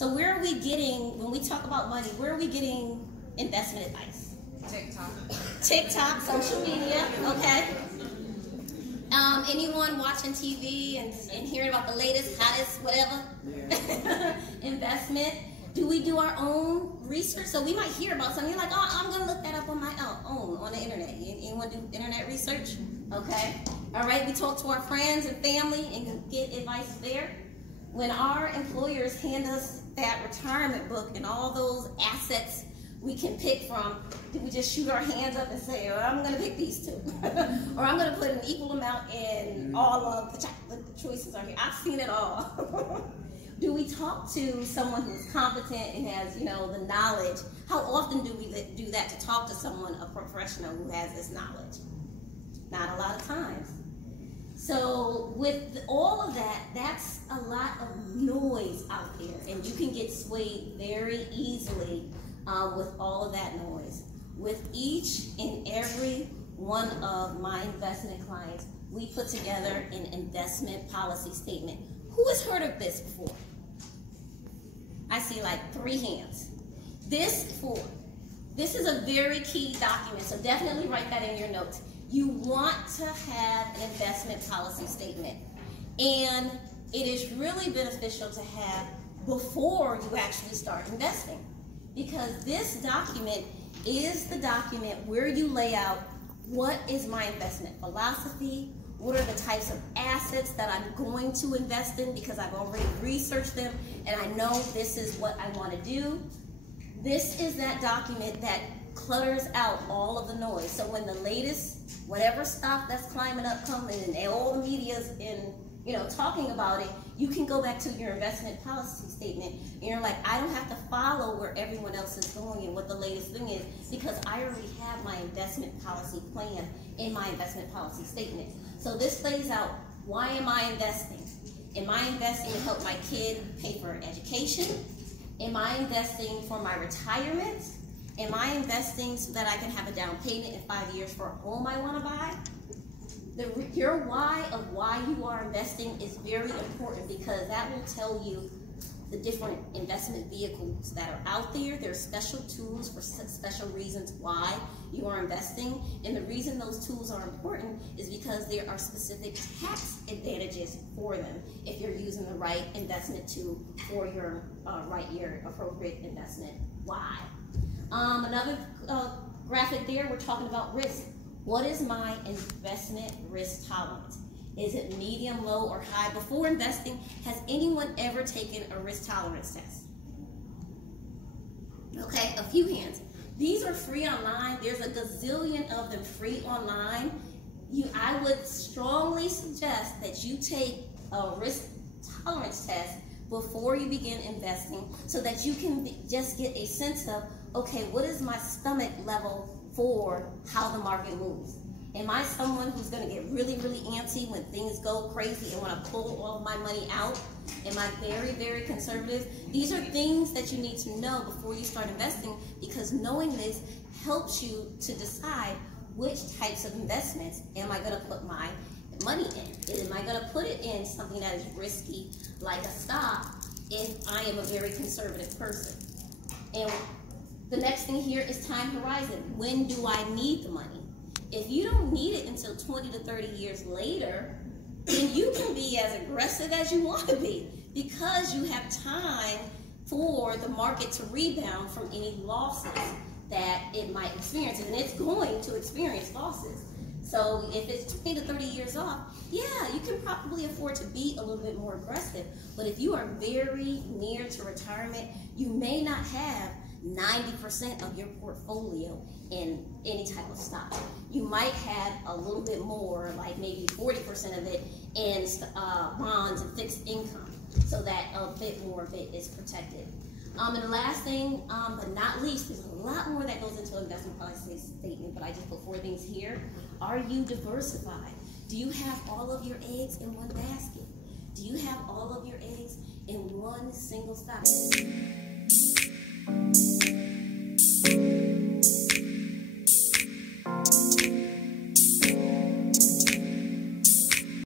So where are we getting, when we talk about money, where are we getting investment advice? TikTok. TikTok, social media, okay. Anyone watching TV and hearing about the latest, hottest, whatever, investment? Do we do our own research? So we might hear about something, you're like, oh, I'm going to look that up on my own, on the internet. Anyone do internet research? Okay. All right, we talk to our friends and family and get advice there. When our employers hand us that retirement book and all those assets we can pick from, do we just shoot our hands up and say, oh, I'm going to pick these two? Or I'm going to put an equal amount in all of the choices are here. I've seen it all. Do we talk to someone who's competent and has, the knowledge? How often do we do that, to talk to someone, a professional who has this knowledge? Not a lot of times. So with all of that, that's a lot of noise out there, and you can get swayed very easily with all of that noise. With each and every one of my investment clients, we put together an investment policy statement. Who has heard of this before? I see like 3 hands. This is a very key document, so definitely write that in your notes. You want to have an investment policy statement, and it is really beneficial to have before you actually start investing, because this document is the document where you lay out what is my investment philosophy, what are the types of assets that I'm going to invest in because I've already researched them and I know this is what I want to do. This is that document that clutters out all of the noise. So when the latest, whatever stock that's climbing up comes in and all the media's in, talking about it, you can go back to your investment policy statement and you're like, I don't have to follow where everyone else is going and what the latest thing is, because I already have my investment policy plan in my investment policy statement. So this lays out, why am I investing? Am I investing to help my kid pay for education? Am I investing for my retirement? Am I investing so that I can have a down payment in 5 years for a home I want to buy? Your why of why you are investing is very important, because that will tell you the different investment vehicles that are out there. There are special tools for special reasons why you are investing. And the reason those tools are important is because there are specific tax advantages for them if you're using the right investment tool for your your appropriate investment. Why? Another graphic there, we're talking about risk. What is my investment risk tolerance? Is it medium, low, or high? Before investing, has anyone ever taken a risk tolerance test? Okay, a few hands. These are free online. There's a gazillion of them free online. I would strongly suggest that you take a risk tolerance test before you begin investing, so that you can just get a sense of, okay, what is my stomach level for how the market moves? Am I someone who's going to get really, really antsy when things go crazy and want to pull all of my money out? Am I very, very conservative? These are things that you need to know before you start investing, because knowing this helps you to decide which types of investments am I going to put my money in. Am I going to put it in something that is risky, like a stock, if I am a very conservative person? And the next thing here is time horizon. When do I need the money? If you don't need it until 20 to 30 years later, then you can be as aggressive as you want to be, because you have time for the market to rebound from any losses that it might experience. And it's going to experience losses. So if it's 20 to 30 years off, yeah, you can probably afford to be a little bit more aggressive. But if you are very near to retirement, you may not have 90% of your portfolio in any type of stock. You might have a little bit more, like maybe 40% of it in bonds and fixed income, so that a bit more of it is protected. And the last thing, but not least, there's a lot more that goes into an investment policy statement, but I just put 4 things here. Are you diversified? Do you have all of your eggs in one basket? Do you have all of your eggs in one single stock?